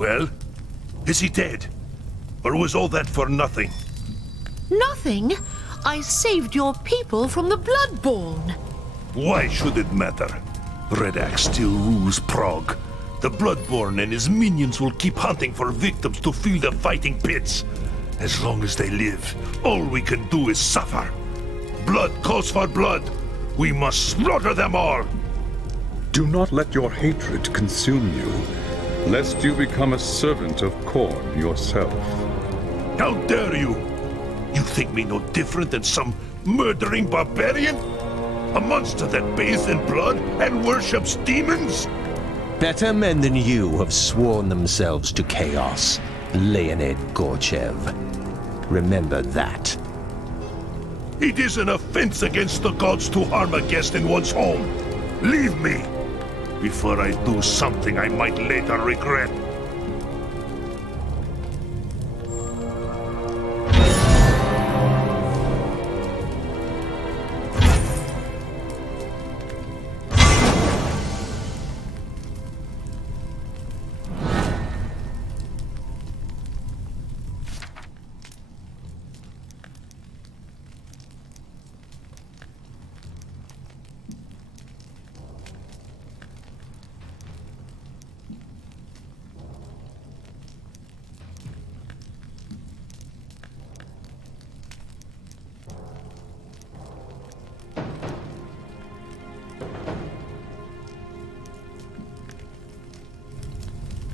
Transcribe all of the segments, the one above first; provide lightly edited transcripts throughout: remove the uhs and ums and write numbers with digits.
Well, is he dead? Or was all that for nothing? Nothing? I saved your people from the Bloodborne. Why should it matter? Red Axe still rules Prague. The Bloodborne and his minions will keep hunting for victims to fill the fighting pits. As long as they live, all we can do is suffer. Blood calls for blood. We must slaughter them all. Do not let your hatred consume you, lest you become a servant of Khorne yourself. How dare you? You think me no different than some murdering barbarian? A monster that bathes in blood and worships demons? Better men than you have sworn themselves to chaos, Leonid Gorchev. Remember that. It is an offense against the gods to harm a guest in one's home. Leave me, before I do something I might later regret.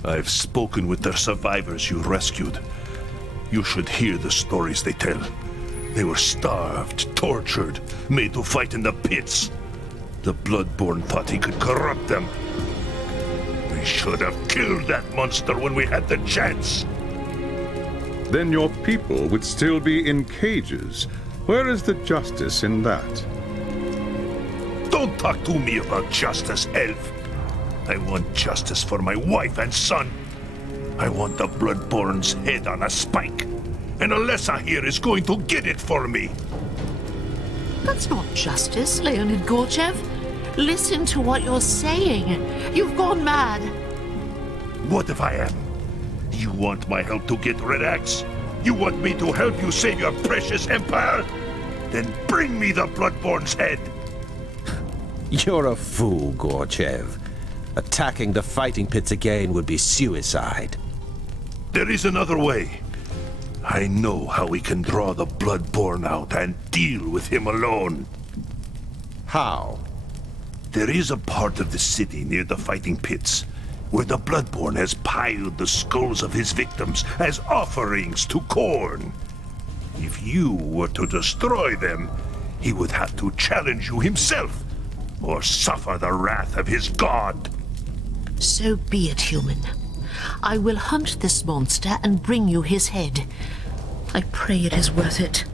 I've spoken with the survivors you rescued. You should hear the stories they tell. They were starved, tortured, made to fight in the pits. The Bloodborne thought he could corrupt them. We should have killed that monster when we had the chance. Then your people would still be in cages. Where is the justice in that? Don't talk to me about justice, elf. I want justice for my wife and son. I want the Bloodborne's head on a spike. And Alessa here is going to get it for me. That's not justice, Leonid Gorchev. Listen to what you're saying. You've gone mad. What if I am? You want my help to get Red Axe? You want me to help you save your precious empire? Then bring me the Bloodborne's head. You're a fool, Gorchev. Attacking the fighting pits again would be suicide. There is another way. I know how we can draw the Bloodborne out and deal with him alone. How? There is a part of the city near the fighting pits where the Bloodborne has piled the skulls of his victims as offerings to Khorne. If you were to destroy them, he would have to challenge you himself or suffer the wrath of his god. So be it, human. I will hunt this monster and bring you his head. I pray it is worth it.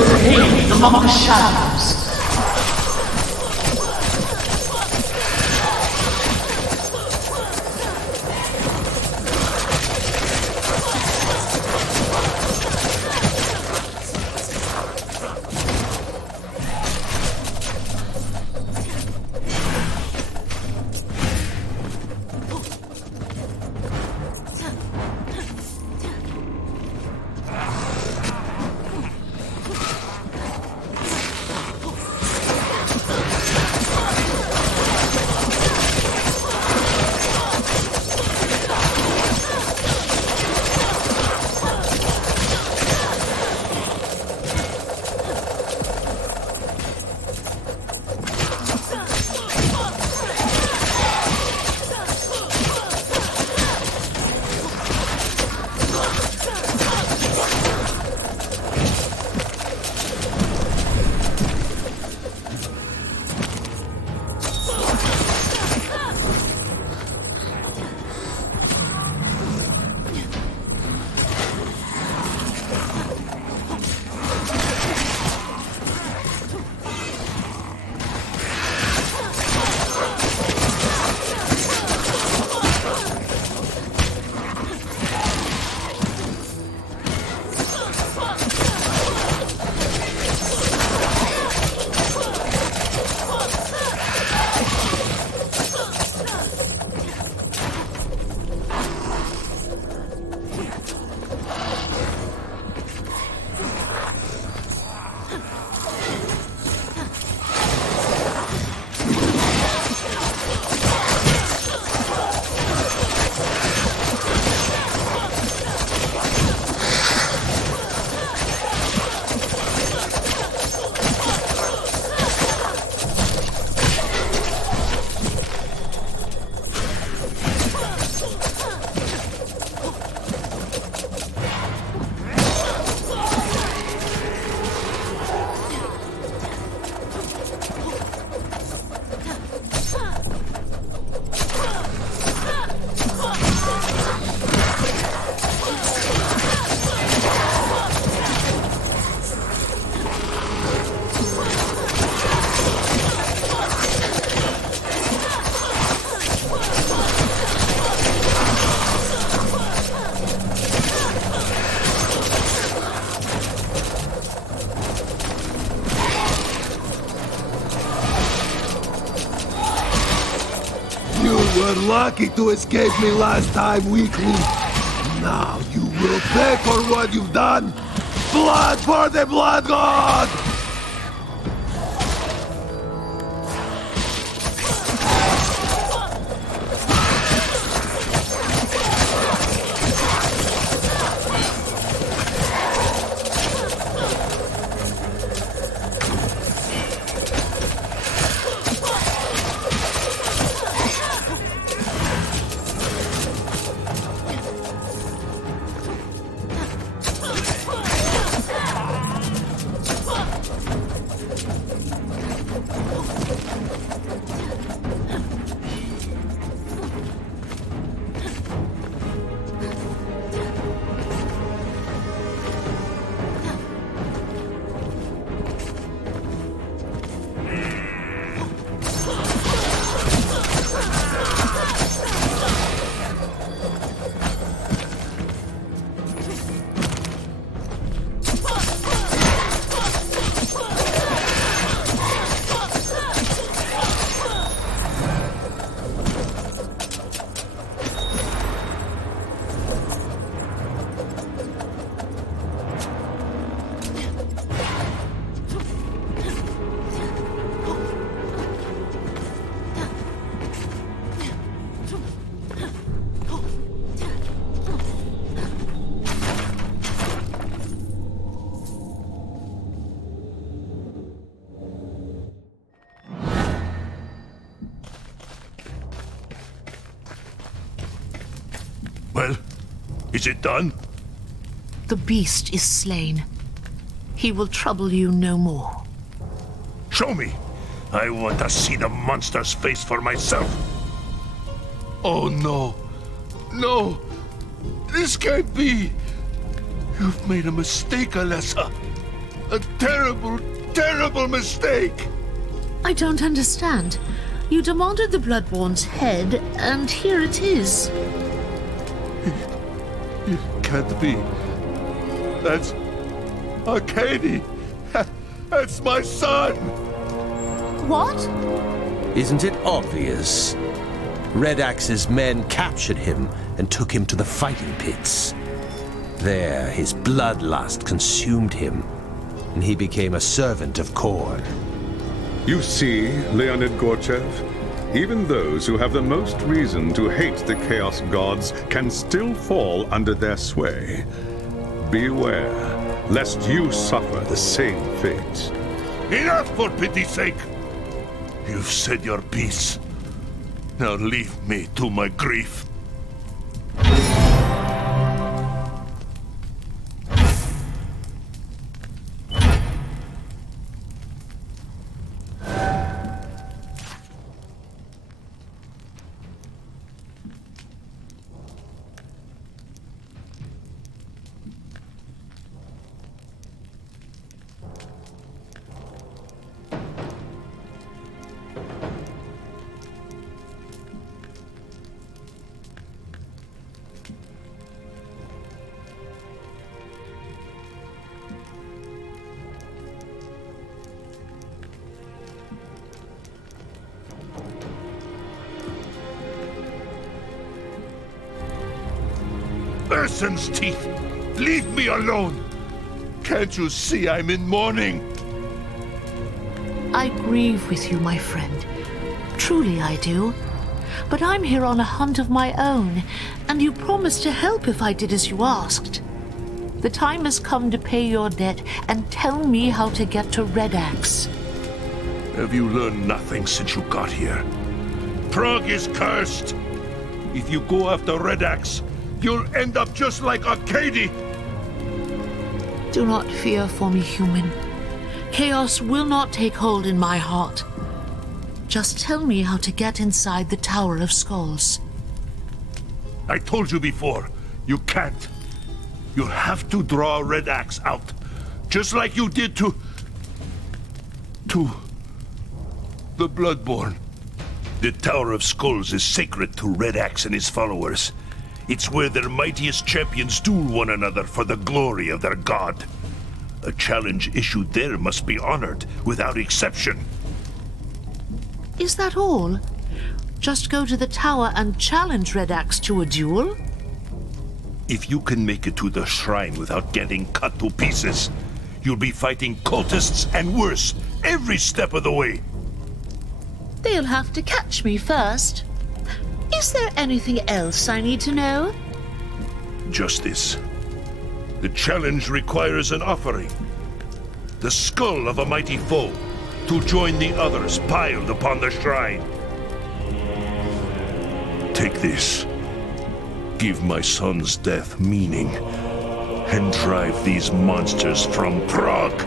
Remain among the shadows. were lucky to escape me last time, weakling. Now you will pay for what you've done. Blood for the Blood God! Well, is it done? The beast is slain. He will trouble you no more. Show me. I want to see the monster's face for myself. Oh no. No. This can't be. You've made a mistake, Alessa. A terrible, terrible mistake! I don't understand. You demanded the Bloodborne's head, and here it is. It can't be. That's Arcady. That's my son! What? Isn't it obvious? Red Axe's men captured him and took him to the fighting pits. There, his bloodlust consumed him, and he became a servant of Khorne. You see, Leonid Gorchev, even those who have the most reason to hate the Chaos Gods can still fall under their sway. Beware, lest you suffer the same fate. Enough, for pity's sake! You've said your piece. Now leave me to my grief. Urson's teeth! Leave me alone! Can't you see I'm in mourning? I grieve with you, my friend. Truly I do. But I'm here on a hunt of my own, and you promised to help if I did as you asked. The time has come to pay your debt and tell me how to get to Red Axe. Have you learned nothing since you got here? Prague is cursed! If you go after Red Axe, you'll end up just like Arcady! Do not fear for me, human. Chaos will not take hold in my heart. Just tell me how to get inside the Tower of Skulls. I told you before, you can't. You'll have to draw Red Axe out, just like you did to the Bloodborne. The Tower of Skulls is sacred to Red Axe and his followers. It's where their mightiest champions duel one another for the glory of their god. A challenge issued there must be honored, without exception. Is that all? Just go to the tower and challenge Red Axe to a duel? If you can make it to the shrine without getting cut to pieces, you'll be fighting cultists and worse every step of the way. They'll have to catch me first. Is there anything else I need to know? Just this. The challenge requires an offering. The skull of a mighty foe to join the others piled upon the shrine. Take this. Give my son's death meaning, and drive these monsters from Prague.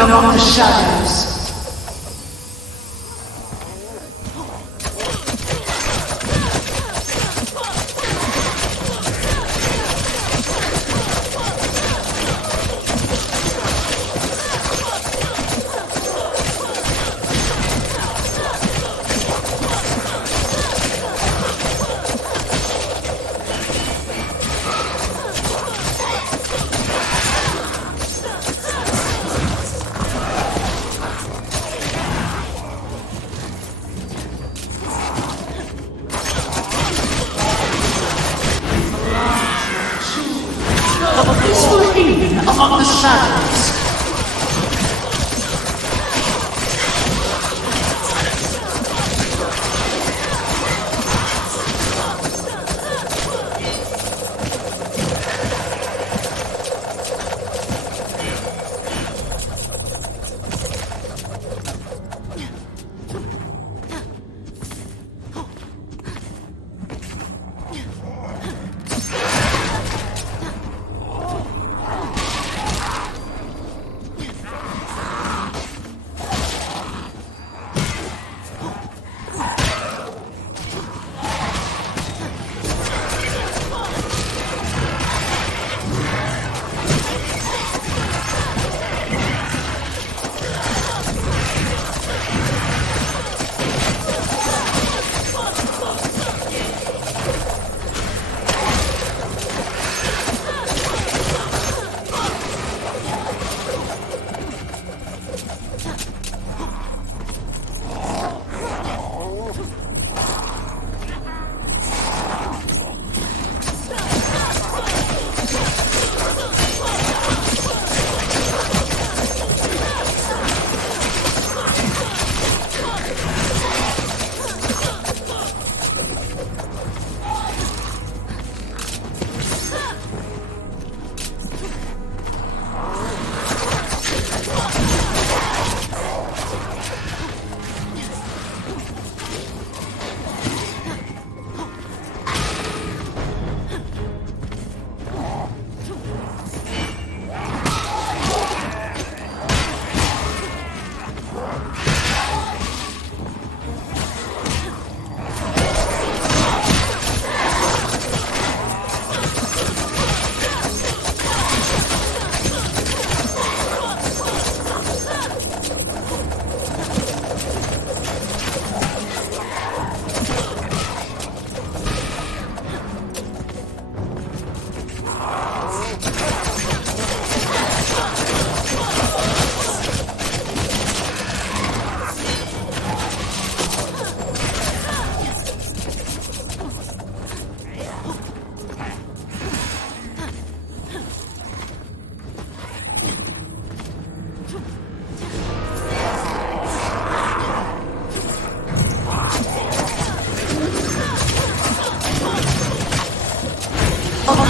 among the shadows. Among the shadows.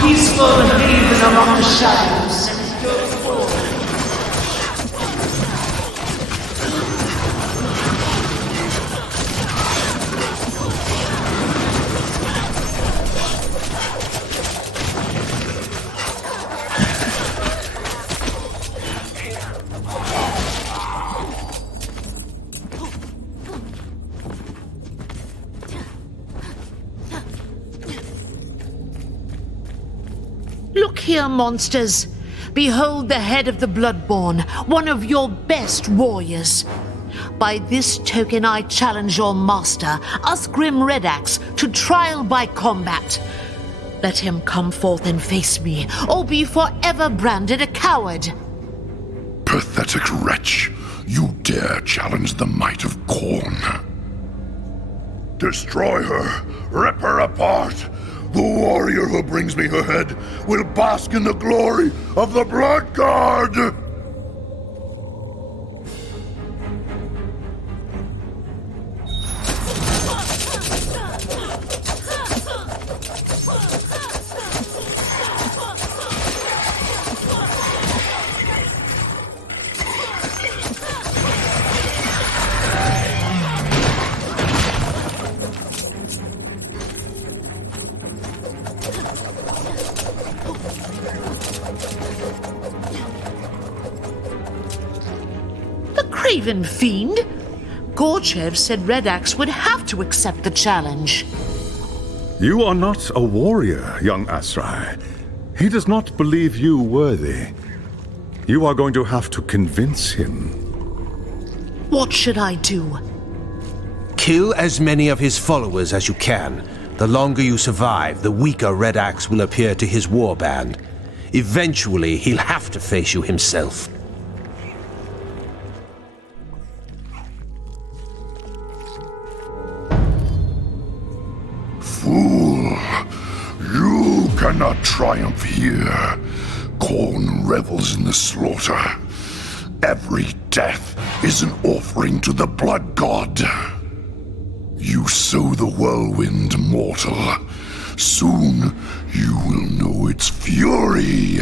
Peaceful haven among the shadows. Look here, monsters. Behold the head of the Bloodborne, one of your best warriors. By this token I challenge your master, Usgrim Redax, to trial by combat. Let him come forth and face me, or be forever branded a coward. Pathetic wretch. You dare challenge the might of Khorne. Destroy her. Rip her apart. The warrior who brings me her head will bask in the glory of the Blood Guard! The craven fiend? Gorchev said Red Axe would have to accept the challenge. You are not a warrior, young Asrai. He does not believe you worthy. You are going to have to convince him. What should I do? Kill as many of his followers as you can. The longer you survive, the weaker Red Axe will appear to his warband. Eventually, he'll have to face you himself. Fool! You cannot triumph here. Khorne revels in the slaughter. Every death is an offering to the blood god. You sow the whirlwind, mortal. Soon you will know its fury.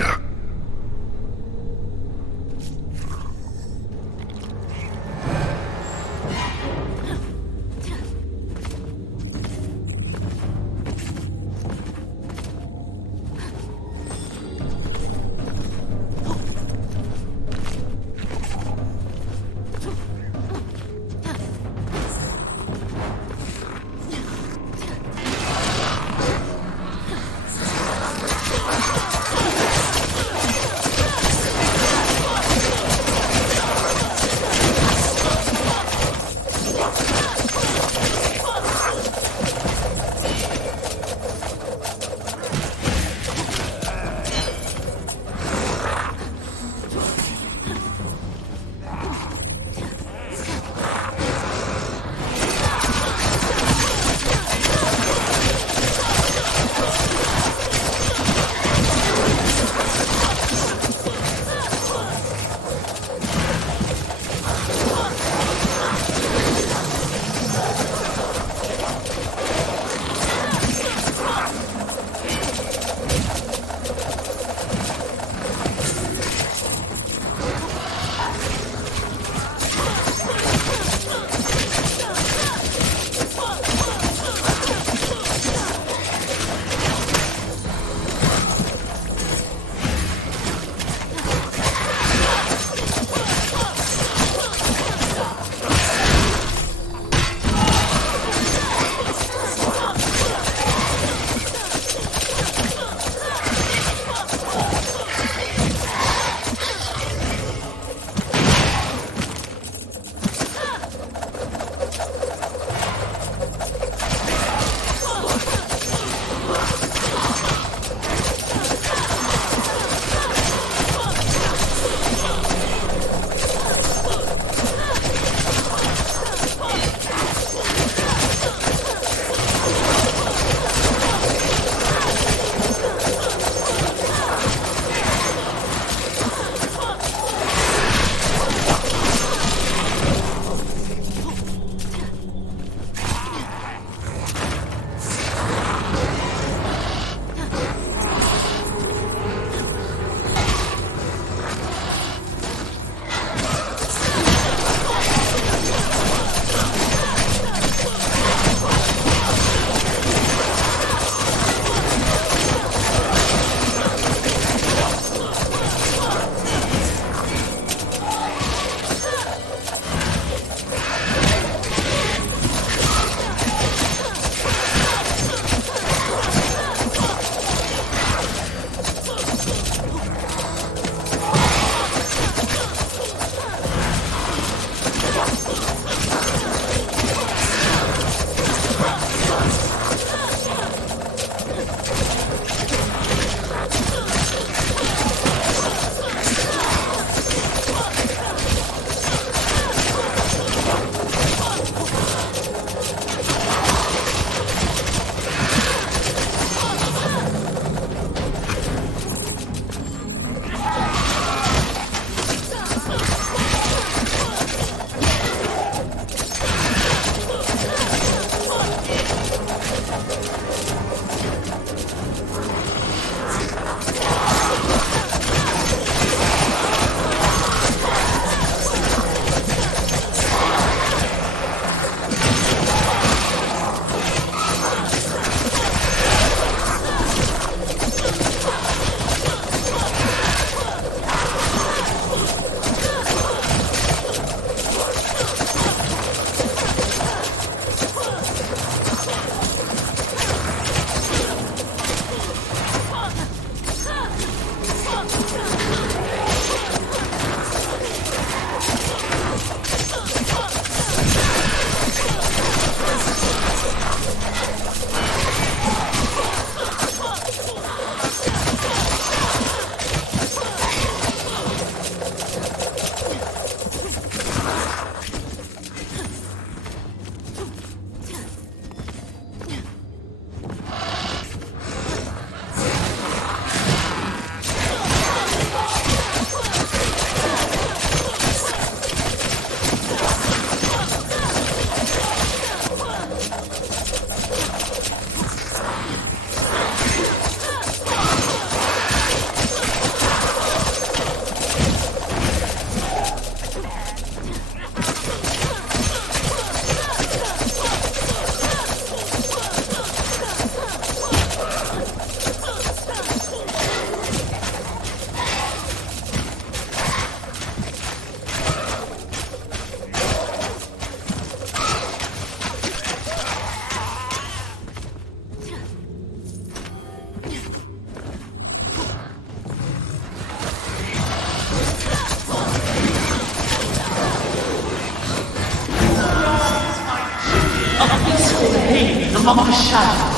from the shadows.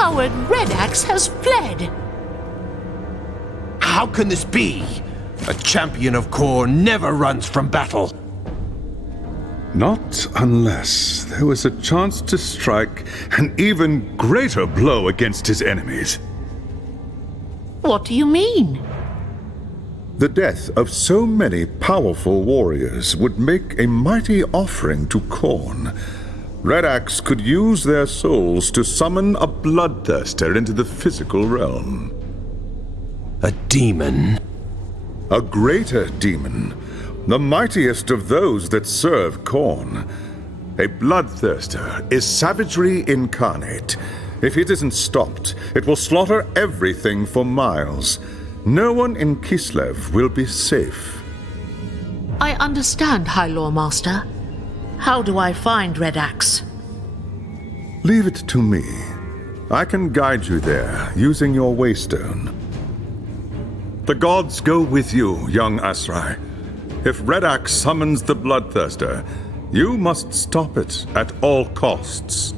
Coward Red Axe has fled! How can this be? A champion of Khorne never runs from battle. Not unless there was a chance to strike an even greater blow against his enemies. What do you mean? The death of so many powerful warriors would make a mighty offering to Khorne. Red Axe could use their souls to summon a bloodthirster into the physical realm. A demon? A greater demon, the mightiest of those that serve Khorne. A bloodthirster is savagery incarnate. If it isn't stopped, it will slaughter everything for miles. No one in Kislev will be safe. I understand, High Lore Master. How do I find Red Axe? Leave it to me. I can guide you there, using your waystone. The gods go with you, young Asrai. If Red Axe summons the Bloodthirster, you must stop it at all costs.